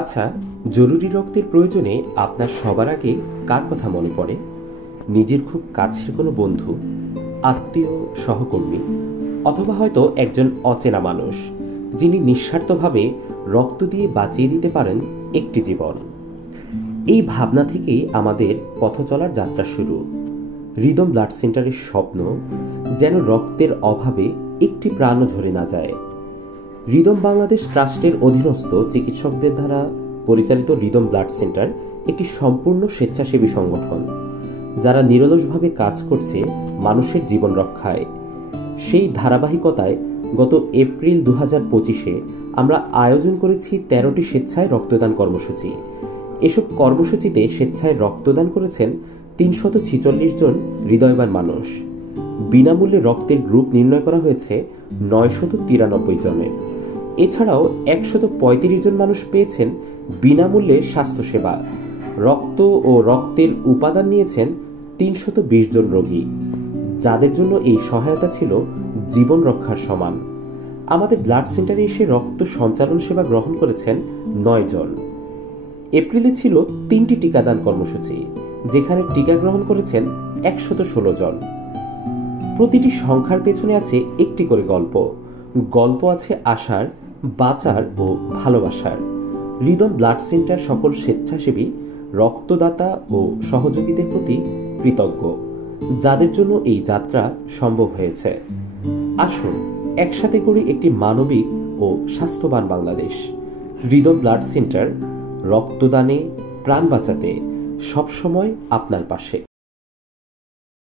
আচ্ছা, জরুরি রক্তের প্রয়োজনে আপনার সবার আগে কার কথা মনে পড়ে? নিজের খুব কাছের কোনো বন্ধু, আত্মীয়, সহকর্মী, অথবা হয়তো একজন অচেনা মানুষ যিনি নিঃস্বার্থভাবে রক্ত দিয়ে বাঁচিয়ে দিতে পারেন একটি জীবন। এই ভাবনা থেকেই আমাদের পথ চলার যাত্রা শুরু। হৃদম ব্লাড সেন্টারের স্বপ্ন যেন রক্তের অভাবে একটি প্রাণও ঝরে না যায়। হৃদম বাংলাদেশ ট্রাস্টের অধীনস্থ চিকিৎসকদের দ্বারা পরিচালিত হৃদম ব্লাড সেন্টার একটি সম্পূর্ণ স্বেচ্ছাসেবী সংগঠন, যারা নিরলসভাবে কাজ করছে মানুষের জীবন রক্ষায়। সেই ধারাবাহিকতায় গত এপ্রিল 2025-এ আমরা আয়োজন করেছি 13টি স্বেচ্ছায় রক্তদান কর্মসূচি। এসব কর্মসূচিতে স্বেচ্ছায় রক্তদান করেছেন 346 জন হৃদয়বান মানুষ। বিনামূল্যে রক্তের গ্রুপ নির্ণয় করা হয়েছে 993 জনের। এছাড়াও 135 জন মানুষ পেয়েছেন বিনামূল্যে স্বাস্থ্যসেবা। রক্ত ও রক্তের উপাদান নিয়েছেন 320 জন রোগী, যাদের জন্য এই সহায়তা ছিল জীবন রক্ষার সমান। আমাদের ব্লাড সেন্টারে এসে রক্ত সঞ্চালন সেবা গ্রহণ করেছেন 9 জন। এপ্রিলে ছিল 3টি টিকাদান কর্মসূচি, যেখানে টিকা গ্রহণ করেছেন 116 জন। প্রতিটি সংখ্যার পেছনে আছে একটি করে গল্প। গল্প আছে আশার, বাঁচার ও ভালোবাসার। হৃদম ব্লাড সেন্টার সকল স্বেচ্ছাসেবী, রক্তদাতা ও সহযোগীদের প্রতি কৃতজ্ঞ, যাদের জন্য এই যাত্রা সম্ভব হয়েছে। আসুন একসাথে করি একটি মানবিক ও স্বাস্থ্যবান বাংলাদেশ। হৃদম ব্লাড সেন্টার, রক্তদানে প্রাণ বাঁচাতে সবসময় আপনার পাশে।